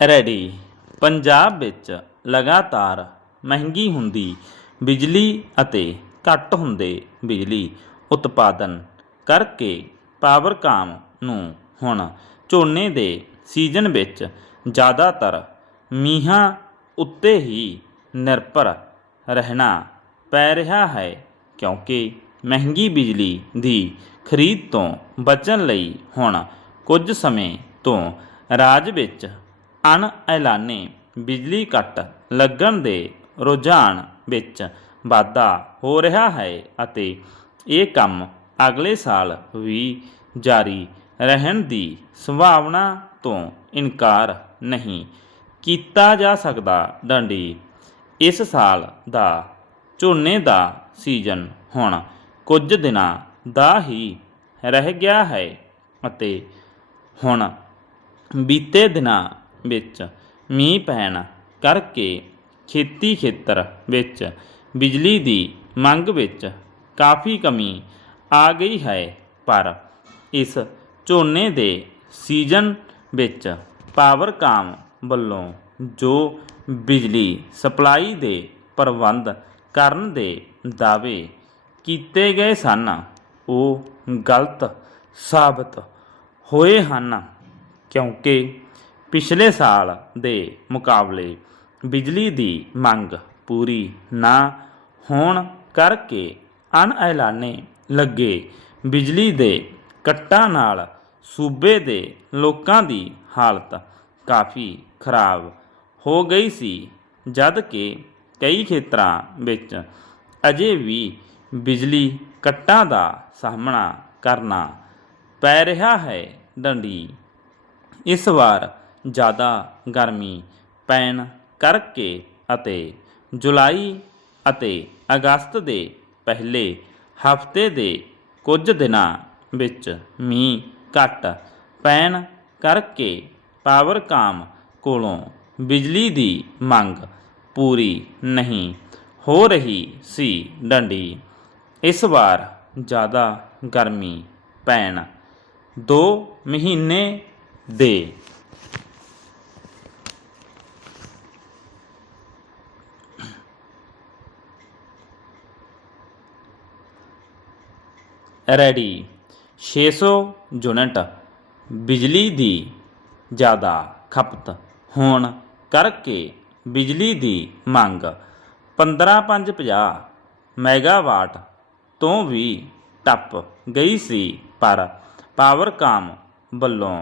Ready. Punjab ਵਿੱਚ ਲਗਾਤਾਰ ਮਹਿੰਗੀ ਹੁੰਦੀ ਬਿਜਲੀ ਅਤੇ ਘੱਟ ਹੁੰਦੇ ਬਿਜਲੀ ਉਤਪਾਦਨ ਕਰਕੇ ਪਾਵਰਕਾਮ ਨੂੰ ਹੁਣ ਝੋਨੇ ਦੇ ਸੀਜ਼ਨ ਵਿੱਚ ਜ਼ਿਆਦਾਤਰ ਮੀਂਹਾਂ ਉੱਤੇ ਹੀ ਨਿਰਭਰ ਰਹਿਣਾ ਪੈ ਰਿਹਾ ਹੈ ਕਿਉਂਕਿ ਮਹਿੰਗੀ ਬਿਜਲੀ ਦੀ ਖਰੀਦ ਤੋਂ ਬਚਣ ਲਈ ਹੁਣ ਕੁਝ ਸਮੇਂ ਤੋਂ ਰਾਜ ਵਿੱਚ ਅਣ ਐਲਾਨੇ ਬਿਜਲੀ ਕੱਟ ਲੱਗਣ ਦੇ ਰੁਝਾਨ ਵਿੱਚ ਵਾਧਾ ਹੋ ਰਿਹਾ ਹੈ ਅਤੇ ਇਹ ਕੰਮ ਅਗਲੇ ਸਾਲ ਵੀ ਜਾਰੀ ਰਹਿਣ ਦੀ ਸੰਭਾਵਨਾ ਤੋਂ ਇਨਕਾਰ ਨਹੀਂ ਕੀਤਾ ਜਾ ਸਕਦਾ। ਡੰਡੀ, ਇਸ ਸਾਲ ਦਾ ਝੋਨੇ ਦਾ ਸੀਜ਼ਨ ਹੁਣ ਕੁਝ ਦਿਨਾਂ ਦਾ ਹੀ ਰਹਿ ਗਿਆ ਹੈ ਅਤੇ ਹੁਣ ਬੀਤੇ ਦਿਨਾਂ ਵਿੱਚ ਮੀਂਹ ਪੈਣ ਕਰਕੇ ਖੇਤੀ ਖੇਤਰ ਵਿੱਚ ਬਿਜਲੀ ਦੀ ਮੰਗ ਵਿੱਚ ਕਾਫੀ ਕਮੀ ਆ ਗਈ ਹੈ। ਪਰ ਇਸ ਝੋਨੇ ਦੇ ਸੀਜ਼ਨ ਵਿੱਚ ਪਾਵਰਕਾਮ ਵੱਲੋਂ ਜੋ ਬਿਜਲੀ ਸਪਲਾਈ ਦੇ ਪ੍ਰਬੰਧ ਕਰਨ ਦੇ ਦਾਅਵੇ ਕੀਤੇ ਗਏ ਸਨ, ਉਹ ਗਲਤ ਸਾਬਤ ਹੋਏ ਹਨ। ਕਿਉਂਕਿ ਪਿਛਲੇ ਸਾਲ ਦੇ ਮੁਕਾਬਲੇ ਬਿਜਲੀ ਦੀ ਮੰਗ ਪੂਰੀ ਨਾ ਹੋਣ ਕਰਕੇ ਅਣਐਲਾਨੇ ਲੱਗੇ ਬਿਜਲੀ ਦੇ ਕੱਟਾਂ ਨਾਲ ਸੂਬੇ ਦੇ ਲੋਕਾਂ ਦੀ ਹਾਲਤ ਕਾਫੀ ਖਰਾਬ ਹੋ ਗਈ ਸੀ, ਜਦ ਕਿ ਕਈ ਖੇਤਰਾਂ ਵਿੱਚ ਅਜੇ ਵੀ ਬਿਜਲੀ ਕੱਟਾਂ ਦਾ ਸਾਹਮਣਾ ਕਰਨਾ ਪੈ ਰਿਹਾ ਹੈ। ਡੰਡੀ ਇਸ ਵਾਰ ਜ਼ਿਆਦਾ ਗਰਮੀ ਪੈਣ ਕਰਕੇ ਅਤੇ ਜੁਲਾਈ ਅਤੇ ਅਗਸਤ ਦੇ ਪਹਿਲੇ ਹਫ਼ਤੇ ਦੇ ਕੁਝ ਦਿਨਾਂ ਵਿੱਚ ਮੀਂਹ ਘੱਟ ਪੈਣ ਕਰਕੇ ਪਾਵਰਕਾਮ ਕੋਲੋਂ ਬਿਜਲੀ ਦੀ ਮੰਗ ਪੂਰੀ ਨਹੀਂ ਹੋ ਰਹੀ ਸੀ ਡੰਡੀ। ਇਸ ਵਾਰ ਜ਼ਿਆਦਾ ਗਰਮੀ ਪੈਣ ਦੋ ਮਹੀਨੇ ਦੇ ਰੈਡੀ। 600 ਯੂਨਿਟ ਬਿਜਲੀ ਦੀ ਜ਼ਿਆਦਾ ਖਪਤ ਹੋਣ ਕਰਕੇ ਬਿਜਲੀ ਦੀ ਮੰਗ 15550 ਮੈਗਾਵਾਟ ਤੋਂ ਵੀ ਟੱਪ ਗਈ ਸੀ, ਪਰ ਪਾਵਰਕਾਮ ਵੱਲੋਂ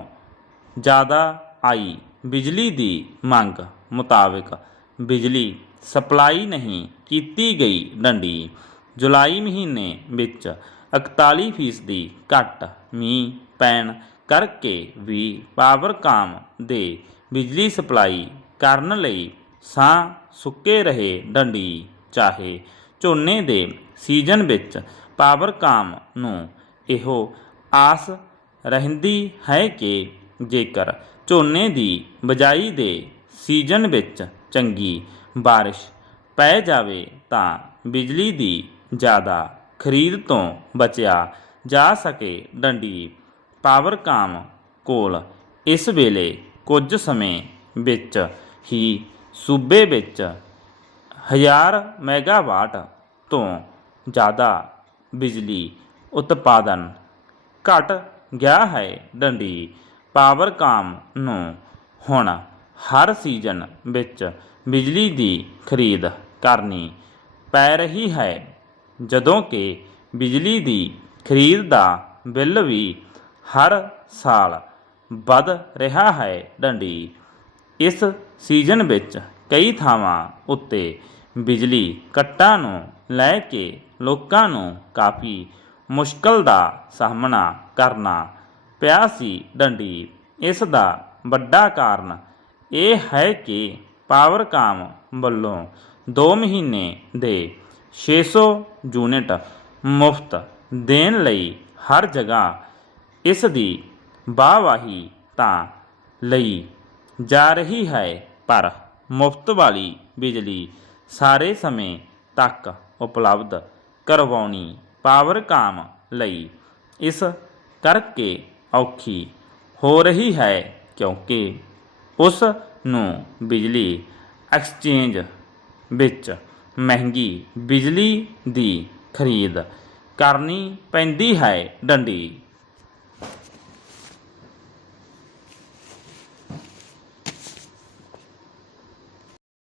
ਜ਼ਿਆਦਾ ਆਈ ਬਿਜਲੀ ਦੀ ਮੰਗ ਮੁਤਾਬਕ ਬਿਜਲੀ ਸਪਲਾਈ ਨਹੀਂ ਕੀਤੀ ਗਈ ਡੰਡੀ। ਜੁਲਾਈ ਮਹੀਨੇ ਵਿੱਚ 41 ਫੀਸਦੀ ਘੱਟ ਮੀਂਹ ਪੈਣ ਕਰਕੇ ਵੀ ਪਾਵਰਕਾਮ ਦੇ ਬਿਜਲੀ ਸਪਲਾਈ ਕਰਨ ਲਈ ਸਾਹ ਸੁੱਕੇ ਰਹੇ ਡੰਡੀ, ਚਾਹੇ ਝੋਨੇ ਦੇ ਸੀਜ਼ਨ ਵਿੱਚ ਪਾਵਰਕਾਮ ਨੂੰ ਇਹੋ ਆਸ ਰਹਿੰਦੀ ਹੈ ਕਿ ਜੇਕਰ ਝੋਨੇ ਦੀ ਬਜਾਈ ਦੇ ਸੀਜ਼ਨ ਵਿੱਚ ਚੰਗੀ ਬਾਰਿਸ਼ ਪੈ ਜਾਵੇ ਤਾਂ ਬਿਜਲੀ ਦੀ ਜ਼ਿਆਦਾ ਖਰੀਦ ਤੋਂ ਬਚਿਆ ਜਾ ਸਕੇ ਡੰਡੀ। ਪਾਵਰਕਾਮ ਕੋਲ ਇਸ ਵੇਲੇ ਕੁਝ ਸਮੇਂ ਵਿੱਚ ਹੀ ਸੂਬੇ ਵਿੱਚ ਹਜ਼ਾਰ ਮੈਗਾਵਾਟ ਤੋਂ ਜ਼ਿਆਦਾ ਬਿਜਲੀ ਉਤਪਾਦਨ ਘਟ ਗਿਆ ਹੈ ਡੰਡੀ। ਪਾਵਰਕਾਮ ਨੂੰ ਹੁਣ ਹਰ ਸੀਜ਼ਨ ਵਿੱਚ ਬਿਜਲੀ ਦੀ ਖਰੀਦ ਕਰਨੀ ਪੈ ਰਹੀ ਹੈ। ਜਦੋਂ ਕਿ ਬਿਜਲੀ ਦੀ ਖਰੀਦ ਦਾ ਬਿੱਲ ਵੀ ਹਰ ਸਾਲ ਵੱਧ ਰਿਹਾ ਹੈ ਡੰਡੀ। ਇਸ ਸੀਜ਼ਨ ਵਿੱਚ ਕਈ ਥਾਵਾਂ ਉੱਤੇ ਬਿਜਲੀ ਕੱਟਾਂ ਨੂੰ ਲੈ ਕੇ ਲੋਕਾਂ ਨੂੰ ਕਾਫੀ ਮੁਸ਼ਕਲ ਦਾ ਸਾਹਮਣਾ ਕਰਨਾ ਪਿਆ ਸੀ ਡੰਡੀ। ਇਸ ਦਾ ਵੱਡਾ ਕਾਰਨ ਇਹ ਹੈ ਕਿ ਪਾਵਰਕਾਮ ਵੱਲੋਂ 2 ਮਹੀਨੇ ਦੇ 600 ਯੂਨਿਟ ਮੁਫਤ ਦੇਣ ਲਈ ਹਰ ਜਗ੍ਹਾ ਇਸ ਦੀ ਵਾਹਵਾਹੀ ਤਾਂ ਲਈ ਜਾ ਰਹੀ ਹੈ, ਪਰ ਮੁਫਤ ਵਾਲੀ ਬਿਜਲੀ ਸਾਰੇ ਸਮੇਂ ਤੱਕ ਉਪਲਬਧ ਕਰਵਾਉਣੀ ਪਾਵਰਕਾਮ ਲਈ ਇਸ ਕਰਕੇ ਔਖੀ ਹੋ ਰਹੀ ਹੈ, ਕਿਉਂਕਿ ਉਸ ਨੂੰ ਬਿਜਲੀ ਐਕਸਚੇਂਜ ਵਿੱਚ ਮਹਿੰਗੀ ਬਿਜਲੀ ਦੀ ਖਰੀਦ ਕਰਨੀ ਪੈਂਦੀ ਹੈ ਡੰਡੀ।